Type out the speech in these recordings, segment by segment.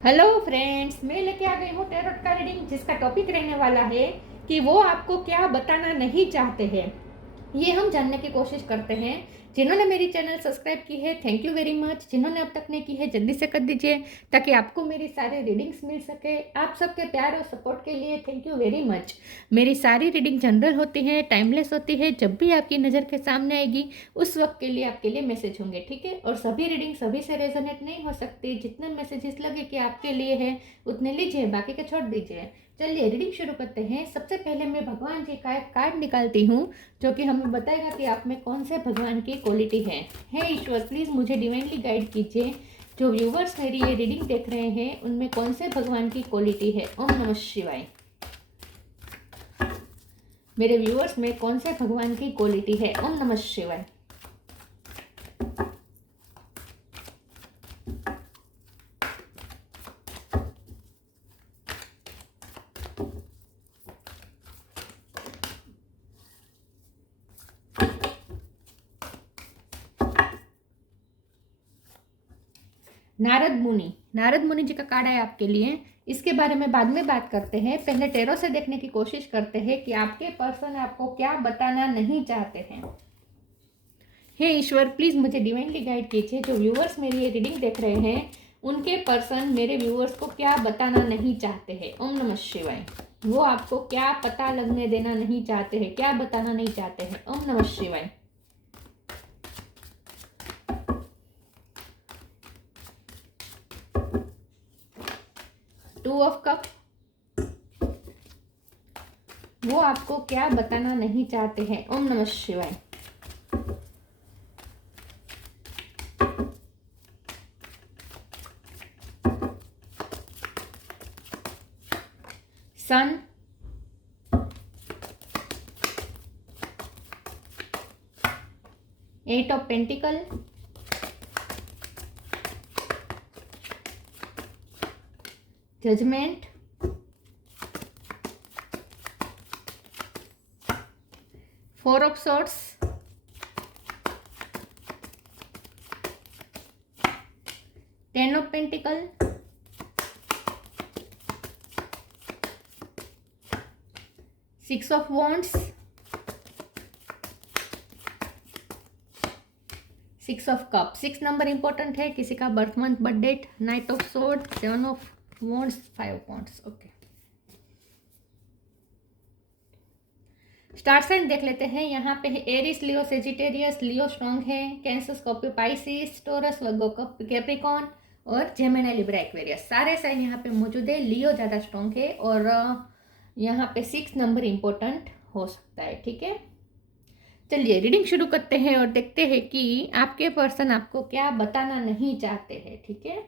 Hello friends, मैं लेके आ गई हूँ टैरोट का रीडिंग, जिसका टॉपिक रहने वाला है कि वो आपको क्या बताना नहीं चाहते हैं। ये हम जानने की कोशिश करते हैं। जिन्होंने मेरी चैनल सब्सक्राइब की है, थैंक यू वेरी मच। जिन्होंने अब तक नहीं की है, जल्दी से कर दीजिए ताकि आपको मेरी सारी रीडिंग्स मिल सके। आप सबके प्यार और सपोर्ट के लिए थैंक यू वेरी मच। मेरी सारी रीडिंग जनरल होती है, टाइमलेस होती है। जब भी आपकी नज़र के सामने आएगी उस वक्त के लिए आपके लिए मैसेज होंगे, ठीक है। और सभी रीडिंग सभी से रेजोनेट नहीं हो सकती। जितने मैसेजेस लगे कि आपके लिए है उतने लीजिए, बाकी के छोड़ दीजिए। चलिए रीडिंग शुरू करते हैं। सबसे पहले मैं भगवान जी का एक कार्ड निकालती हूँ जो कि हमें बताएगा कि आप में कौन से भगवान की क्वालिटी है। हे ईश्वर, प्लीज़ मुझे डिवाइनली गाइड कीजिए। जो व्यूवर्स मेरी ये रीडिंग देख रहे हैं उनमें कौन से भगवान की क्वालिटी है। ओम नमः शिवाय। मेरे व्यूवर्स में कौन से भगवान की क्वालिटी है। ओम नमः शिवाय। नारद मुनि जी का कार्ड है आपके लिए। इसके बारे में बाद में बात करते हैं। पहले टैरो से देखने की कोशिश करते हैं कि आपके पर्सन आपको क्या बताना नहीं चाहते हैं। हे ईश्वर, प्लीज़ मुझे डिवाइनली गाइड कीजिए। जो व्यूअर्स मेरी ये रीडिंग देख रहे हैं उनके पर्सन मेरे व्यूअर्स को क्या बताना नहीं चाहते हैं। ओम नमः शिवाय। वो आपको क्या पता लगने देना नहीं चाहते हैं, क्या बताना नहीं चाहते हैं। ओम नमः शिवाय। Two of cup. वो आपको क्या बताना नहीं चाहते हैं। ओम नमः शिवाय। Sun. Eight of pentacle. Judgement. Four of swords. Ten of pentacle. Six of wands. Six of cup. Six number important है। किसी का birth month, birth date. Knight of sword, seven of wands, five of wands. Okay, star sign देख लेते हैं। यहाँ पे है Aries, Leo, Sagittarius. Leo strong है। Cancer, Scorpio, Pisces, Taurus, Virgo, Capricorn और जेमिनी, लिब्रा, एक्वेरियस। सारे साइन यहाँ पे मौजूद है। लियो ज़्यादा स्ट्रॉन्ग है और यहाँ पे सिक्स नंबर इंपॉर्टेंट हो सकता है, ठीक है। चलिए रीडिंग शुरू करते हैं और देखते हैं कि आपके पर्सन आपको क्या बताना नहीं चाहते हैं, ठीक है।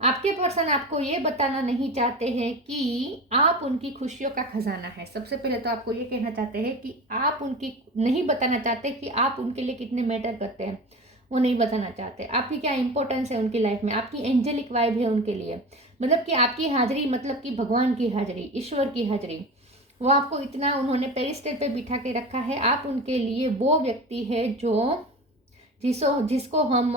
आपके पर्सन आपको ये बताना नहीं चाहते हैं कि आप उनकी खुशियों का खजाना है। सबसे पहले तो आपको ये कहना चाहते हैं कि आप उनकी नहीं बताना चाहते कि आप उनके लिए कितने मैटर करते हैं। वो नहीं बताना चाहते आपकी क्या इंपॉर्टेंस है उनकी लाइफ में, आपकी एंजेलिक वाइब है उनके लिए। मतलब कि आपकी हाजिरी, मतलब कि भगवान की हाजिरी, ईश्वर की हाजिरी। वो आपको इतना उन्होंने पेरिस्टल पे बिठा के रखा है। आप उनके लिए वो व्यक्ति है जो जिसको हम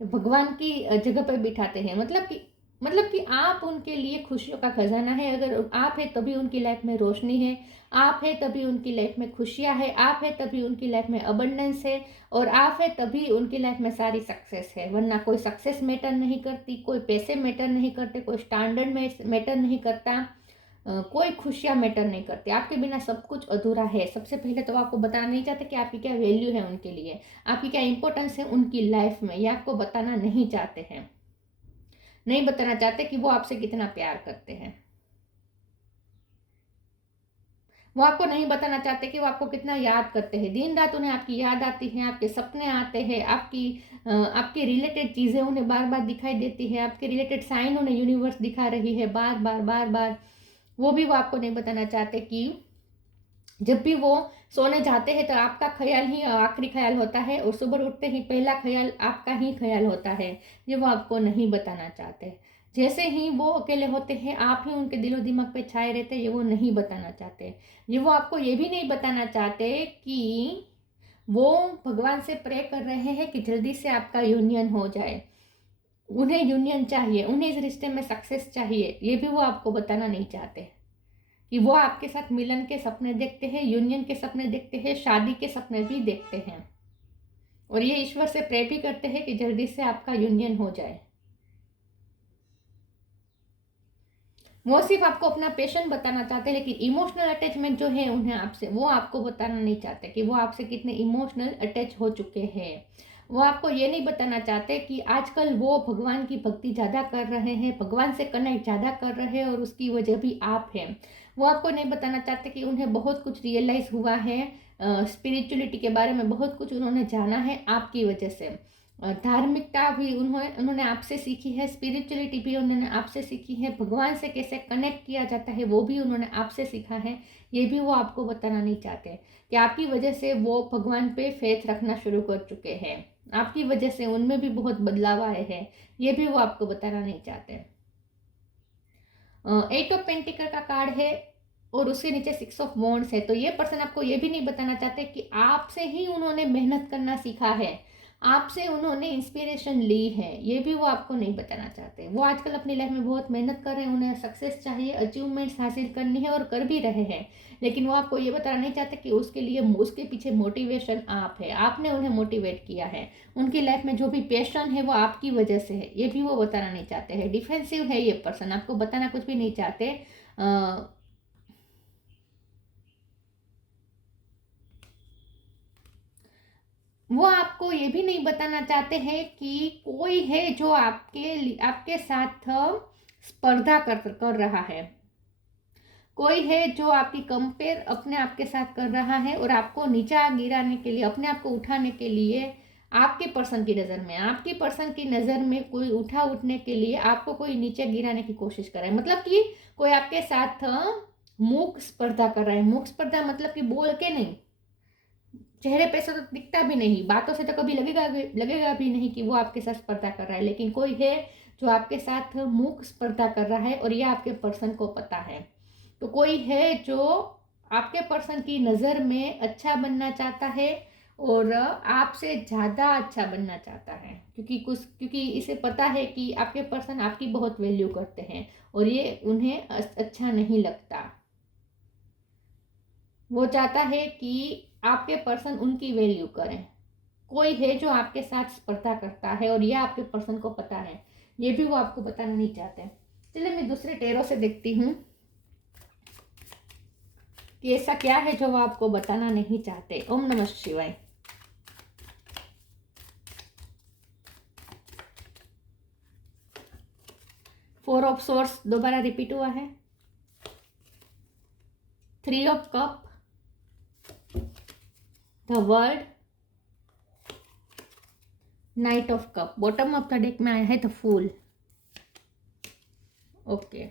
भगवान की जगह पर बिठाते हैं। मतलब कि आप उनके लिए खुशियों का खजाना है। अगर आप है तभी उनकी लाइफ में रोशनी है। आप है तभी उनकी लाइफ में खुशियां है। आप है तभी उनकी लाइफ में अबंडेंस है। और आप है तभी उनकी लाइफ में सारी सक्सेस है। वरना कोई सक्सेस मैटर नहीं करती, कोई पैसे मैटर नहीं करते, कोई स्टैंडर्ड मैटर नहीं करता, कोई खुशियाँ मैटर नहीं करती। आपके बिना सब कुछ अधूरा है। सबसे पहले तो आपको बताना नहीं चाहते कि आपकी क्या वैल्यू है उनके लिए, आपकी क्या इंपॉर्टेंस है उनकी लाइफ में। ये आपको बताना नहीं चाहते हैं। नहीं बताना चाहते कि वो आपसे कितना प्यार करते हैं। वो आपको नहीं बताना चाहते कि वो आपको कितना याद करते हैं। दिन रात उन्हें आपकी याद आती है, आपके सपने आते हैं, आपके रिलेटेड चीज़ें उन्हें बार बार दिखाई देती है, आपके रिलेटेड साइन उन्हें यूनिवर्स दिखा रही है बार बार बार बार। वो आपको नहीं बताना चाहते कि जब भी वो सोने जाते हैं तो आपका ख्याल ही आखिरी ख्याल होता है और सुबह उठते ही पहला ख्याल आपका ही ख्याल होता है। ये वो आपको नहीं बताना चाहते। जैसे ही वो अकेले होते हैं आप ही उनके दिलो दिमाग पे छाए रहते हैं। ये वो नहीं बताना चाहते। ये वो आपको ये भी नहीं बताना चाहते कि वो भगवान से प्रे कर रहे हैं कि जल्दी से आपका यूनियन हो जाए। उन्हें यूनियन चाहिए, उन्हें इस रिश्ते में सक्सेस चाहिए, ये भी वो आपको बताना नहीं चाहते कि वो आपके साथ मिलन के सपने देखते हैं, यूनियन के सपने देखते हैं, शादी के सपने भी देखते हैं, और ये ईश्वर से प्रे भी करते हैं कि जल्दी से आपका यूनियन हो जाए। वो सिर्फ आपको अपना पैशन बताना चाहते हैं, लेकिन इमोशनल अटैचमेंट जो है उन्हें आपसे, वो आपको बताना नहीं चाहते कि वो आपसे कितने इमोशनल अटैच हो चुके हैं। वो आपको ये नहीं बताना चाहते कि आजकल वो भगवान की भक्ति ज़्यादा कर रहे हैं, भगवान से कनेक्ट ज़्यादा कर रहे हैं, और उसकी वजह भी आप हैं। वो आपको नहीं बताना चाहते कि उन्हें बहुत कुछ रियलाइज़ हुआ है, स्पिरिचुअलिटी के बारे में बहुत कुछ उन्होंने जाना है आपकी वजह से। धार्मिकता भी उन्होंने आपसे सीखी है, स्पिरिचुअलिटी भी उन्होंने आपसे सीखी है, भगवान से कैसे कनेक्ट किया जाता है वो भी उन्होंने आपसे सीखा है। ये भी वो आपको बताना नहीं चाहते कि आपकी वजह से वो भगवान पे फेथ रखना शुरू कर चुके हैं, आपकी वजह से उनमें भी बहुत बदलाव आए हैं। ये भी वो आपको बताना नहीं चाहते। 8 ऑफ पेंटिकल का कार्ड है और उसके नीचे 6 ऑफ वॉन्ड्स है। तो ये पर्सन आपको ये भी नहीं बताना चाहते कि आपसे ही उन्होंने मेहनत करना सीखा है, आपसे उन्होंने इंस्पिरेशन ली है। ये भी वो आपको नहीं बताना चाहते। वो आजकल अपनी लाइफ में बहुत मेहनत कर रहे हैं, उन्हें सक्सेस चाहिए, अचीवमेंट्स हासिल करनी है और कर भी रहे हैं, लेकिन वो आपको ये बताना नहीं चाहते कि उसके लिए, उसके पीछे मोटिवेशन आप है, आपने उन्हें मोटिवेट किया है। उनकी लाइफ में जो भी पैशन है वो आपकी वजह से है, ये भी वो बताना नहीं चाहते हैं। डिफेंसिव है ये पर्सन, आपको बताना कुछ भी नहीं चाहते। वो आपको ये भी नहीं बताना चाहते हैं कि कोई है जो आपके साथ स्पर्धा कर रहा है, कोई है जो आपकी कंपेयर अपने आप के साथ कर रहा है, और आपको नीचा गिराने के लिए, अपने आप को उठाने के लिए, आपके पर्सन की नज़र में, आपकी पर्सन की नज़र में कोई उठने के लिए आपको कोई नीचे गिराने की कोशिश कर रहा है। मतलब कि कोई आपके साथ मूक स्पर्धा कर रहा है। मूक स्पर्धा मतलब कि बोल के नहीं, चेहरे पे से तो दिखता भी नहीं, बातों से तो कभी लगेगा भी नहीं कि वो आपके साथ स्पर्धा कर रहा है, लेकिन कोई है जो आपके साथ मूक स्पर्धा कर रहा है और ये आपके पर्सन को पता है। तो कोई है जो आपके पर्सन की नज़र में अच्छा बनना चाहता है और आपसे ज़्यादा अच्छा बनना चाहता है, क्योंकि इसे पता है कि आपके पर्सन आपकी बहुत वैल्यू करते हैं और ये उन्हें अच्छा नहीं लगता। वो चाहता है कि आपके पर्सन उनकी वैल्यू करें। कोई है जो आपके साथ स्पर्धा करता है और ये आपके पर्सन को पता है, ये भी वो आपको बताना नहीं चाहते। चलिए मैं दूसरे टेरो से देखती हूँ कि ऐसा क्या है जो वो आपको बताना नहीं चाहते। ओम नमः शिवाय। फोर ऑफ सोर्स दोबारा रिपीट हुआ है। 3 of cup, the world, night of cup. Bottom of the deck में आया है द फूल। ओके,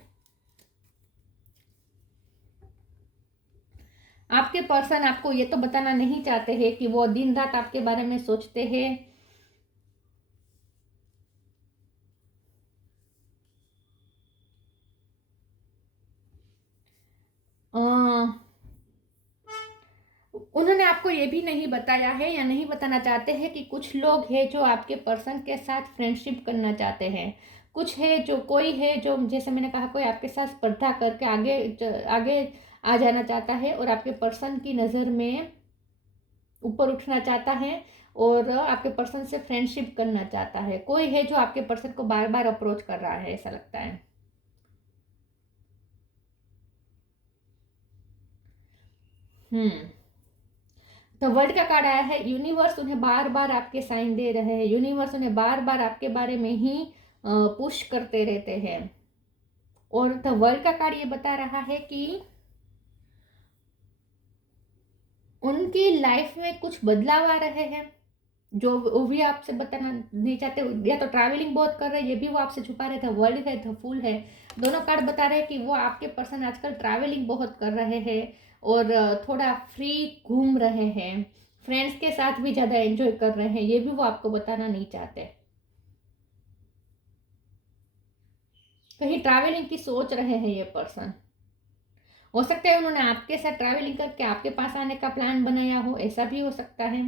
आपके पर्सन आपको ये तो बताना नहीं चाहते हैं कि वो दिन रात आपके बारे में सोचते हैं। उन्होंने आपको ये भी नहीं बताया है या नहीं बताना चाहते हैं कि कुछ लोग हैं जो आपके पर्सन के साथ फ्रेंडशिप करना चाहते हैं। कुछ है जो, कोई है जो, जैसे मैंने कहा, कोई आपके साथ स्पर्धा करके आगे आ जाना चाहता है और आपके पर्सन की नज़र में ऊपर उठना चाहता है और आपके पर्सन से फ्रेंडशिप करना चाहता है। कोई है जो आपके पर्सन को बार बार अप्रोच कर रहा है, ऐसा लगता है। तो वर्ल्ड का कार्ड आया है। यूनिवर्स उन्हें बार बार आपके साइन दे रहे हैं, यूनिवर्स उन्हें बार बार आपके बारे में ही पुश करते रहते हैं। और द वर्ल्ड का कार्ड ये बता रहा है कि उनकी लाइफ में कुछ बदलाव आ रहे हैं जो वो भी आपसे बताना नहीं चाहते, या तो ट्रैवलिंग बहुत कर रहे हैं, ये भी वो आपसे छुपा रहे थे। वर्ल्ड है, द फूल है, दोनों कार्ड बता रहे हैं कि वो आपके पर्सन आजकल ट्रैवलिंग बहुत कर रहे हैं और थोड़ा फ्री घूम रहे हैं, फ्रेंड्स के साथ भी ज़्यादा एंजॉय कर रहे हैं, ये भी वो आपको बताना नहीं चाहते। कहीं ट्रैवलिंग की सोच रहे हैं ये पर्सन। हो सकता है उन्होंने आपके साथ ट्रैवलिंग करके आपके पास आने का प्लान बनाया हो, ऐसा भी हो सकता है।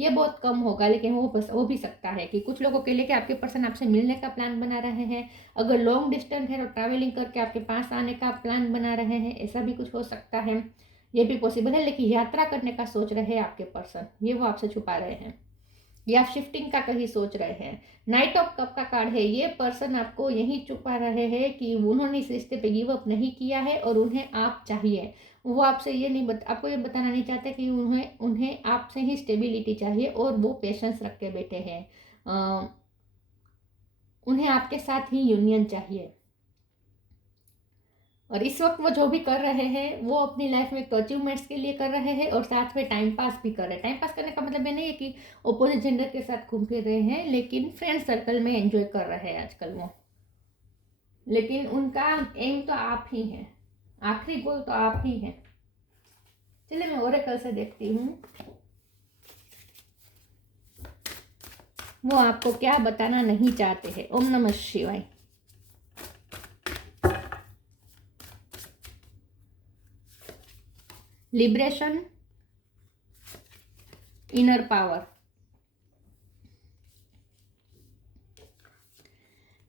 ये बहुत कम होगा, लेकिन वो भी सकता है कि कुछ लोगों के लिए कि आपके पर्सन आपसे मिलने का प्लान बना रहे हैं। अगर लॉन्ग डिस्टेंस है तो ट्रैवलिंग करके आपके पास आने का प्लान बना रहे हैं, ऐसा भी कुछ हो सकता है, ये भी पॉसिबल है। लेकिन यात्रा करने का सोच रहे हैं आपके पर्सन, ये वो आपसे छुपा रहे हैं, या शिफ्टिंग का कहीं सोच रहे हैं। नाइट ऑफ कप का कार्ड है, ये पर्सन आपको यही छुपा रहे हैं कि उन्होंने इस रिश्ते पे गिव अप नहीं किया है और उन्हें आप चाहिए। वो आपसे ये नहीं आपको ये बताना नहीं चाहते कि उन्हें उन्हें आपसे ही स्टेबिलिटी चाहिए और वो पेशेंस रख के बैठे हैं। उन्हें आपके साथ ही यूनियन चाहिए। और इस वक्त वो जो भी कर रहे हैं वो अपनी लाइफ में तो अचीवमेंट्स के लिए कर रहे हैं और साथ में टाइम पास भी कर रहे हैं। टाइम पास करने का मतलब ये नहीं है कि अपोजिट जेंडर के साथ घूम फिर रहे हैं, लेकिन फ्रेंड सर्कल में एंजॉय कर रहे हैं आजकल वो। लेकिन उनका एम तो आप ही हैं, आखिरी गोल तो आप ही हैं। चलिए मैं ओरेकल से देखती हूँ वो आपको क्या बताना नहीं चाहते हैं। ओम नमः शिवाय। Liberation, inner power.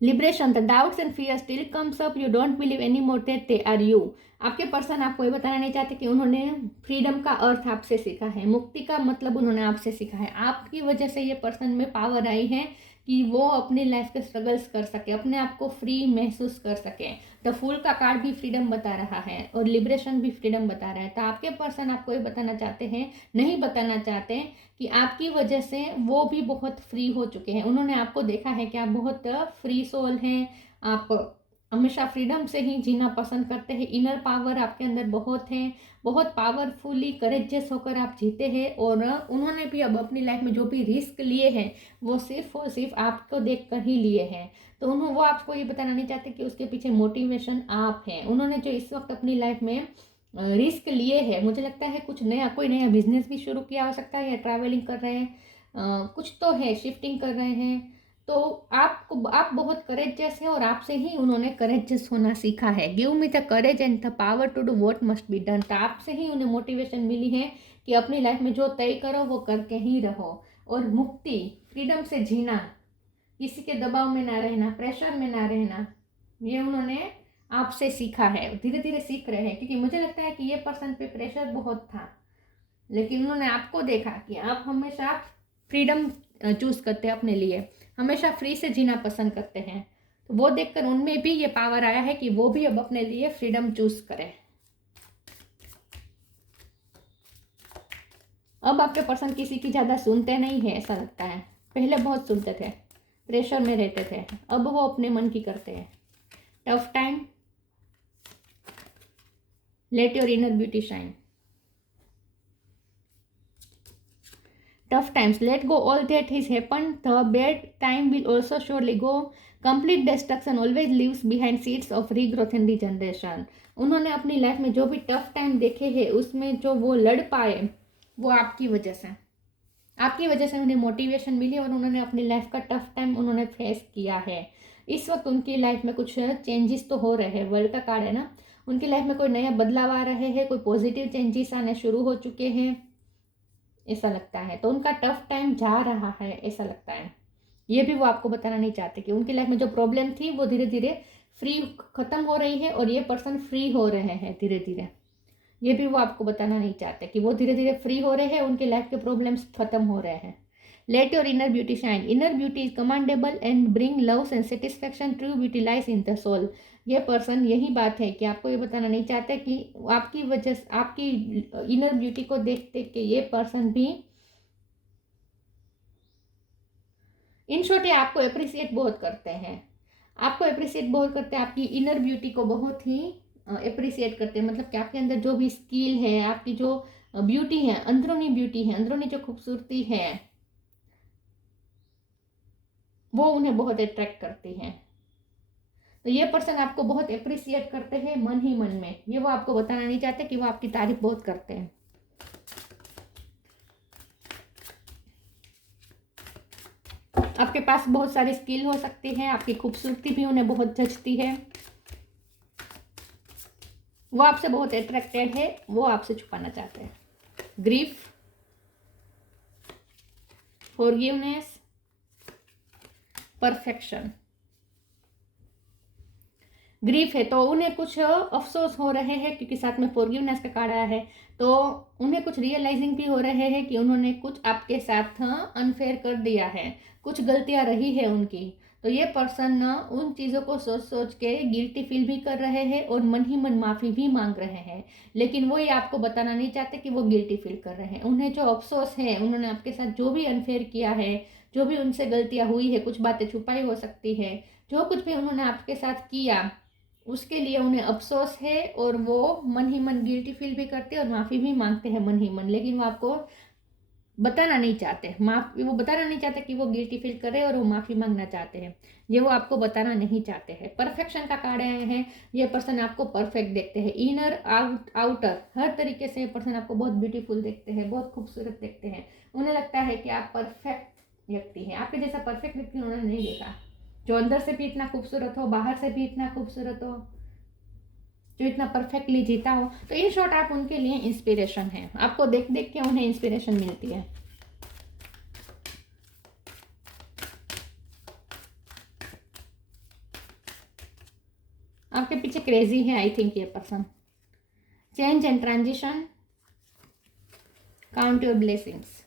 Liberation, the doubts and fear still comes up, you don't believe any more that they are you. आपके पर्सन आपको ये बताना नहीं चाहते कि उन्होंने फ्रीडम का अर्थ आपसे सीखा है, मुक्ति का मतलब उन्होंने आपसे सीखा है। आपकी वजह से ये पर्सन में पावर आई है कि वो अपनी लाइफ के स्ट्रगल्स कर सके, अपने आप को फ्री महसूस कर सके। द फूल का कार्ड भी फ्रीडम बता रहा है और लिबरेशन भी फ्रीडम बता रहा है। तो आपके पर्सन आपको ये बताना चाहते हैं, नहीं बताना चाहते कि आपकी वजह से वो भी बहुत फ्री हो चुके हैं। उन्होंने आपको देखा है कि आप बहुत फ्री सोल हैं, आप हमेशा फ्रीडम से ही जीना पसंद करते हैं। इनर पावर आपके अंदर बहुत है, बहुत पावरफुली करेजियस होकर आप जीते हैं। और उन्होंने भी अब अपनी लाइफ में जो भी रिस्क लिए हैं वो सिर्फ और सिर्फ आपको देख कर ही लिए हैं। तो उन्होंने वो आपको ये बताना नहीं चाहते कि उसके पीछे मोटिवेशन आप हैं। उन्होंने जो इस वक्त अपनी लाइफ में रिस्क लिए हैं, मुझे लगता है कुछ नया, कोई नया बिजनेस भी शुरू किया हो सकता है, या ट्रैवलिंग कर रहे हैं, कुछ तो है, शिफ्टिंग कर रहे हैं। तो आप बहुत करेजियस हैं और आपसे ही उन्होंने करेजियस होना सीखा है। Give me the courage and the power to do what must be done. तो आपसे ही उन्हें मोटिवेशन मिली है कि अपनी लाइफ में जो तय करो वो करके ही रहो। और मुक्ति, फ्रीडम से जीना, किसी के दबाव में ना रहना, प्रेशर में ना रहना, ये उन्होंने आपसे सीखा है, धीरे धीरे सीख रहे हैं। क्योंकि मुझे लगता है कि ये पर्सन पे प्रेशर बहुत था, लेकिन उन्होंने आपको देखा कि आप हमेशा फ्रीडम चूज करते हैं अपने लिए, हमेशा फ्री से जीना पसंद करते हैं। तो वो देखकर उनमें भी ये पावर आया है कि वो भी अब अपने लिए फ्रीडम चूज करें। अब आपके पर्सन किसी की ज़्यादा सुनते नहीं है, ऐसा लगता है। पहले बहुत सुनते थे, प्रेशर में रहते थे, अब वो अपने मन की करते हैं। Tough time, late your inner beauty shine. Tough times, let go all that has happened. The bad time will also surely go. Complete destruction always leaves behind seeds of regrowth and regeneration. उन्होंने अपनी life में जो भी tough time देखे हैं उसमें जो वो लड़ पाए वो आपकी वजह से, आपकी वजह से उन्हें मोटिवेशन मिली और उन्होंने अपनी लाइफ का टफ टाइम उन्होंने फेस किया है। इस वक्त उनकी लाइफ में कुछ चेंजेस तो हो रहे हैं, वर्ल्ड का कार्ड है ना, उनकी लाइफ में कोई नया बदलाव आ रहे हैं, कोई पॉजिटिव चेंजेस आने शुरू हो चुके हैं, ऐसा लगता है। तो उनका टफ टाइम जा रहा है, ऐसा लगता है। ये भी वो आपको बताना नहीं चाहते कि उनकी लाइफ में जो प्रॉब्लम थी वो धीरे धीरे फ्री खत्म हो रही है और ये पर्सन फ्री हो रहे हैं धीरे धीरे। ये भी वो आपको बताना नहीं चाहते कि वो धीरे धीरे फ्री हो रहे हैं, उनके लाइफ के प्रॉब्लम्स खत्म हो रहे हैं। Let your inner beauty shine. Inner beauty is commandable and bring love and satisfaction. True beauty lies in the soul. ये पर्सन यही बात है कि आपको ये बताना नहीं चाहते कि आपकी वजह से, आपकी इनर ब्यूटी को देख देख के ये पर्सन भी, इन शॉर्ट ये आपको अप्रिसिएट बहुत करते हैं, आपको अप्रिसिएट बहुत करते हैं, आपकी इनर ब्यूटी को बहुत ही अप्रिसिएट करते हैं। मतलब कि आपके अंदर जो भी स्किल है, आपकी जो ब्यूटी है, अंदरूनी ब्यूटी है, अंदरूनी जो खूबसूरती है, वो उन्हें बहुत अट्रैक्ट करती है। तो ये पर्सन आपको बहुत अप्रिसिएट करते हैं मन ही मन में। ये वो आपको बताना नहीं चाहते कि वो आपकी तारीफ बहुत करते हैं। आपके पास बहुत सारी स्किल हो सकती है, आपकी खूबसूरती भी उन्हें बहुत जचती है, वो आपसे बहुत अट्रैक्टेड है, वो आपसे छुपाना चाहते हैं। Grief, forgiveness, perfection. ग्रीफ है तो उन्हें कुछ अफसोस हो रहे हैं क्योंकि साथ में फॉरगिवनेस का कार्ड आया है, तो उन्हें कुछ रियलाइजिंग भी हो रहे हैं कि उन्होंने कुछ आपके साथ अनफेयर कर दिया है, कुछ गलतियां रही है उनकी। तो ये पर्सन उन चीज़ों को सोच सोच के गिल्टी फील भी कर रहे हैं और मन ही मन माफ़ी भी मांग रहे हैं, लेकिन वो ये आपको बताना नहीं चाहते कि वो गिल्टी फील कर रहे हैं। उन्हें जो अफसोस है, उन्होंने आपके साथ जो भी अनफेयर किया है, जो भी उनसे गलतियां हुई है, कुछ बातें छुपाई हो सकती है, जो कुछ भी उन्होंने आपके साथ किया उसके लिए उन्हें अफसोस है और वो मन ही मन गिल्टी फील भी करते हैं और माफ़ी भी मांगते हैं मन ही मन, लेकिन वो आपको बताना नहीं चाहते। वो बताना नहीं चाहते कि वो गिल्टी फील कर रहे हैं और वो माफ़ी मांगना चाहते हैं, ये वो आपको बताना नहीं चाहते हैं। परफेक्शन का कार्ड आए हैं, ये पर्सन आपको परफेक्ट देखते हैं, इनर आउटर हर तरीके से ये पर्सन आपको बहुत ब्यूटीफुल देखते हैं, बहुत खूबसूरत देखते हैं। उन्हें लगता है कि आप परफेक्ट व्यक्ति हैं, आपके जैसा परफेक्ट व्यक्ति उन्होंने नहीं देखा, जो अंदर से भी इतना खूबसूरत हो, बाहर से भी इतना खूबसूरत हो, जो इतना परफेक्टली जीता हो। तो इन शॉर्ट आप उनके लिए इंस्पिरेशन है, आपको देख देख के उन्हें इंस्पिरेशन मिलती है। आपके पीछे क्रेजी है आई थिंक ये person. Change and transition, count your blessings.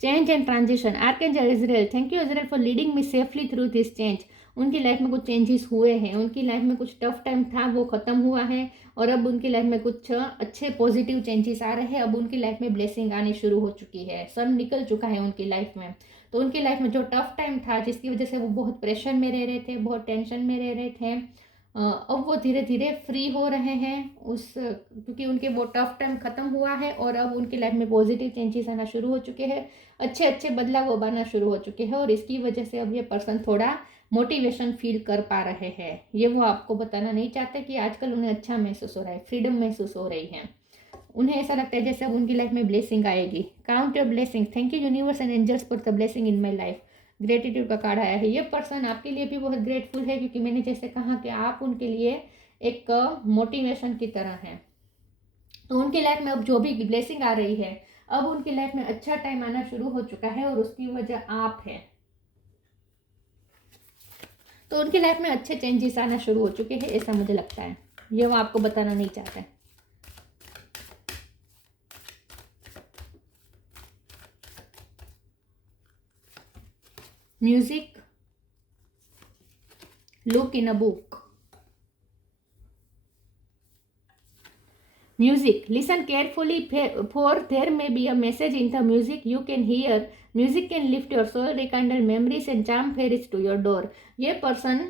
Change and transition, archangel Israel, thank you Israel for leading me safely through this change. उनकी लाइफ में कुछ चेंजेस हुए हैं, उनकी लाइफ में कुछ टफ टाइम था वो ख़त्म हुआ है और अब उनकी लाइफ में कुछ अच्छे पॉजिटिव चेंजेस आ रहे हैं। अब उनकी लाइफ में ब्लेसिंग आनी शुरू हो चुकी है, सन निकल चुका है उनकी लाइफ में। तो उनकी लाइफ में जो टफ टाइम था जिसकी वजह से वो बहुत प्रेशर में रह रहे थे, बहुत टेंशन में रह रहे थे, अब वो धीरे धीरे फ्री हो रहे हैं क्योंकि उनके वो टफ टाइम ख़त्म हुआ है और अब उनकी लाइफ में पॉजिटिव चेंजेस आना शुरू हो चुके हैं, अच्छे अच्छे बदलाव वो आना शुरू हो चुके हैं और इसकी वजह से अब ये पर्सन थोड़ा मोटिवेशन फील कर पा रहे हैं। ये वो आपको बताना नहीं चाहते कि आजकल उन्हें अच्छा महसूस हो रहा है, फ्रीडम महसूस हो रही है, उन्हें ऐसा लगता है जैसे अब उनकी लाइफ में ब्लेसिंग आएगी। Count your blessing, thank you universe and angels for the blessing in my life. Gratitude का कार्ड आया है, ये पर्सन आपके लिए भी बहुत ग्रेटफुल है क्योंकि मैंने जैसे कहा कि आप उनके लिए एक मोटिवेशन की तरह हैं। तो उनकी लाइफ में अब जो भी ब्लेसिंग आ रही है, अब उनकी लाइफ में अच्छा टाइम आना शुरू हो चुका है और उसकी वजह आप है। तो उनकी लाइफ में अच्छे चेंजेस आना शुरू हो चुके हैं, ऐसा मुझे लगता है, ये वो आपको बताना नहीं चाहते। Music, look in a book. Music, listen carefully for there may be a message in the music you can hear. Music can lift your soul, rekindle memories and charm fairies to your door. ये person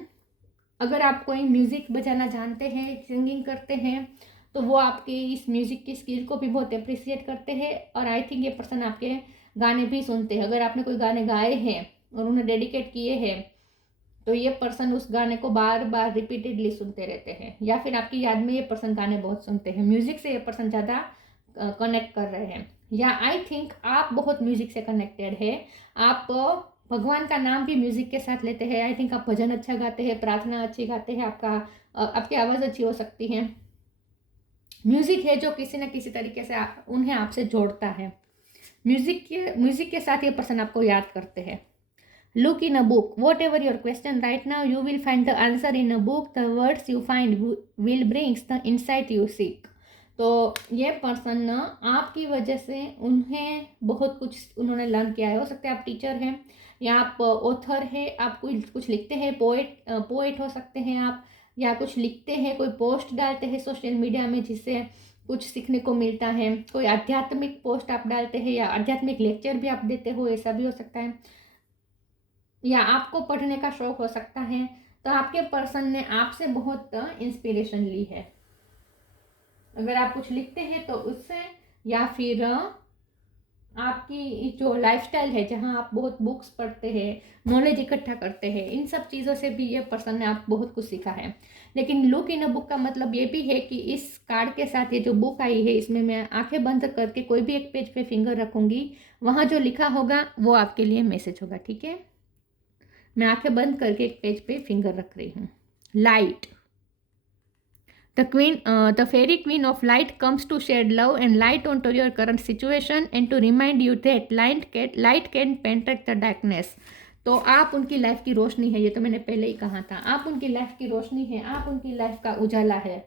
अगर आप कोई music बजाना जानते हैं, singing करते हैं, तो वो आपके इस म्यूज़िक की स्किल को भी बहुत अप्रिसिएट करते हैं और आई थिंक ये पर्सन आपके गाने भी सुनते हैं। अगर आपने कोई गाने गाए हैं और उन्हें डेडिकेट किए हैं तो ये पर्सन उस गाने को बार बार रिपीटेडली सुनते रहते हैं, या फिर आपकी याद में ये पर्सन गाने बहुत सुनते हैं। म्यूजिक से ये पर्सन ज़्यादा कनेक्ट कर रहे हैं, या आई थिंक आप बहुत म्यूजिक से कनेक्टेड है। आप भगवान का नाम भी म्यूजिक के साथ लेते हैं। आई थिंक आप भजन अच्छा गाते हैं, प्रार्थना अच्छी गाते हैं, आपकी आवाज़ अच्छी हो सकती है। म्यूजिक है जो किसी न किसी तरीके से उन्हें आपसे जोड़ता है। म्यूजिक के साथ ये पर्सन आपको याद करते हैं। Look in a book. Whatever your question right now, you will find the answer in a book. The words you find will bring the insight you seek. तो ये पर्सन ना आपकी वजह से उन्हें बहुत कुछ उन्होंने लर्न किया है। हो सकता है आप टीचर हैं या आप ऑथर हैं, आप कुछ लिखते हैं, पोएट हो सकते हैं आप, या कुछ लिखते हैं, कोई पोस्ट डालते हैं सोशल मीडिया में जिससे कुछ सीखने को मिलता है, कोई आध्यात्मिक पोस्ट आप डालते हैं या आध्यात्मिक लेक्चर भी आप देते हो, ऐसा भी हो सकता है, या आपको पढ़ने का शौक हो सकता है। तो आपके पर्सन ने आपसे बहुत इंस्पिरेशन ली है। अगर आप कुछ लिखते हैं तो उससे, या फिर आपकी जो लाइफस्टाइल है जहां आप बहुत बुक्स पढ़ते हैं, नॉलेज इकट्ठा करते हैं, इन सब चीज़ों से भी ये पर्सन ने आप बहुत कुछ सीखा है। लेकिन लुक इन अ बुक का मतलब ये भी है कि इस कार्ड के साथ ये जो बुक आई है, इसमें मैं आंखें बंद करके कोई भी एक पेज पे फिंगर रखूंगी, वहाँ जो लिखा होगा वो आपके लिए मैसेज होगा। ठीक है, मैं आंखें बंद करके एक पेज पे फिंगर रख रही हूँ। Light, The fairy queen of light comes to shed love and light onto your current situation and to remind you that light can penetrate the darkness. तो आप उनकी लाइफ की रोशनी है, ये तो मैंने पहले ही कहा था। आप उनकी लाइफ की रोशनी है, आप उनकी लाइफ का उजाला है।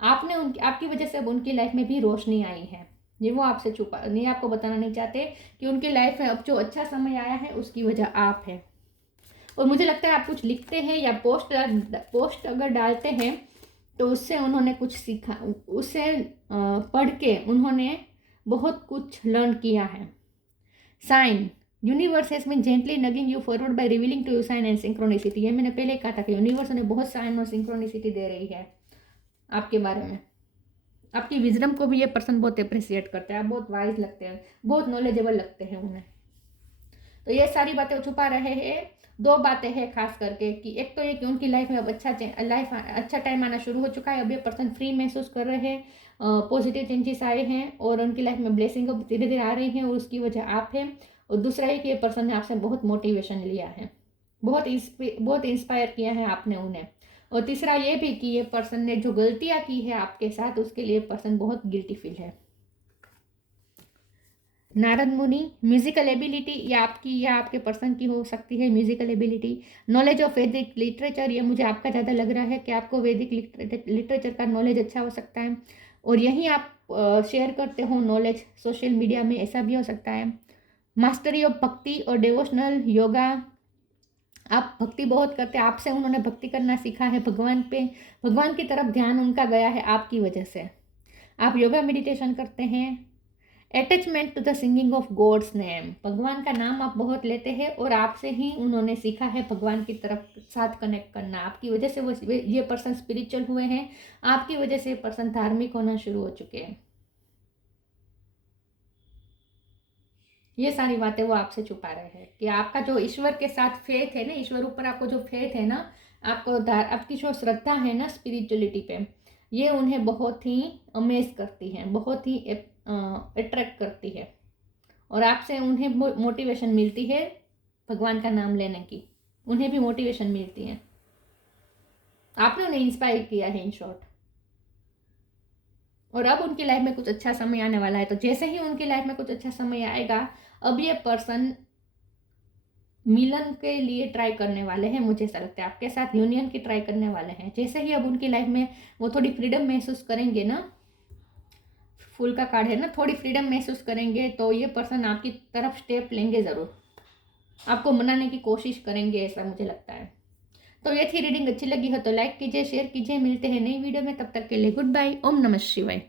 आपकी वजह से अब उनकी लाइफ में भी रोशनी आई है। ये वो आपसे छुपा नहीं, आपको बताना नहीं चाहते कि उनकी लाइफ में अब जो अच्छा समय आया है उसकी वजह आप है। और मुझे लगता है आप कुछ लिखते हैं या पोस्ट अगर डालते हैं तो उससे उन्होंने कुछ सीखा, उसे पढ़ के उन्होंने बहुत कुछ लर्न किया है। Sign, universe has been gently nudging you forward by revealing to you sign and synchronicity. ये मैंने पहले कहा था कि यूनिवर्स उन्हें बहुत साइन और सिंक्रोनिसिटी दे रही है आपके बारे में। आपकी विजडम को भी ये पर्सन बहुत अप्रिशिएट करते हैं। आप बहुत वाइज लगते हैं, बहुत नॉलेजेबल लगते हैं उन्हें। तो ये सारी बातें छुपा रहे हैं। दो बातें हैं खास करके कि एक तो ये कि उनकी लाइफ में अब अच्छा टाइम आना शुरू हो चुका है। अब ये पर्सन फ्री महसूस कर रहे हैं, पॉजिटिव चेंजेस आए हैं और उनकी लाइफ में ब्लेसिंग अब धीरे धीरे आ रही हैं और उसकी वजह आप है। और दूसरा है कि ये पर्सन ने आपसे बहुत मोटिवेशन लिया है, बहुत इंस्पायर किया है आपने उन्हें। और तीसरा ये भी कि ये पर्सन ने जो गलतियाँ की है आपके साथ उसके लिए पर्सन बहुत गिल्टी फील है। नारद मुनि, म्यूजिकल एबिलिटी या आपकी या आपके पर्सन की हो सकती है म्यूजिकल एबिलिटी। नॉलेज ऑफ वैदिक लिटरेचर, ये मुझे आपका ज़्यादा लग रहा है कि आपको वैदिक लिटरेचर का नॉलेज अच्छा हो सकता है और यहीं आप शेयर करते हो नॉलेज सोशल मीडिया में, ऐसा भी हो सकता है। मास्टरी ऑफ भक्ति और डिवोशनल योगा, आप भक्ति बहुत करते हैं, आपसे उन्होंने भक्ति करना सीखा है, भगवान की तरफ ध्यान उनका गया है आपकी वजह से। आप योगा मेडिटेशन करते हैं। Attachment to the singing of God's name, भगवान का नाम आप बहुत लेते हैं और आपसे ही उन्होंने सीखा है भगवान की तरफ साथ कनेक्ट करना। आपकी वजह से ये पर्सन स्पिरिचुअल हुए हैं, आपकी वजह से ये पर्सन धार्मिक होना शुरू हो चुके हैं। ये सारी बातें वो आपसे छुपा रहे हैं कि आपका जो ईश्वर के साथ फेथ है ना, ईश्वर ऊपर आपको जो फेथ है ना, आपकी जो श्रद्धा है ना स्पिरिचुअलिटी पे, ये उन्हें बहुत ही अमेज करती है, बहुत ही अट्रैक्ट करती है और आपसे उन्हें मोटिवेशन मिलती है भगवान का नाम लेने की, उन्हें भी मोटिवेशन मिलती है। आपने उन्हें इंस्पायर किया है इन शॉर्ट। और अब उनकी लाइफ में कुछ अच्छा समय आने वाला है। तो जैसे ही उनकी लाइफ में कुछ अच्छा समय आएगा, अब ये पर्सन मिलन के लिए ट्राई करने वाले हैं। मुझे ऐसा लगता है आपके साथ यूनियन की ट्राई करने वाले हैं। जैसे ही अब उनकी लाइफ में वो थोड़ी फ्रीडम महसूस करेंगे ना, फूल का कार्ड है ना, थोड़ी फ्रीडम महसूस करेंगे तो ये पर्सन आपकी तरफ स्टेप लेंगे, ज़रूर आपको मनाने की कोशिश करेंगे, ऐसा मुझे लगता है। तो ये थी रीडिंग। अच्छी लगी हो तो लाइक कीजिए, शेयर कीजिए। मिलते हैं नई वीडियो में, तब तक के लिए गुड बाय। ओम नमः शिवाय।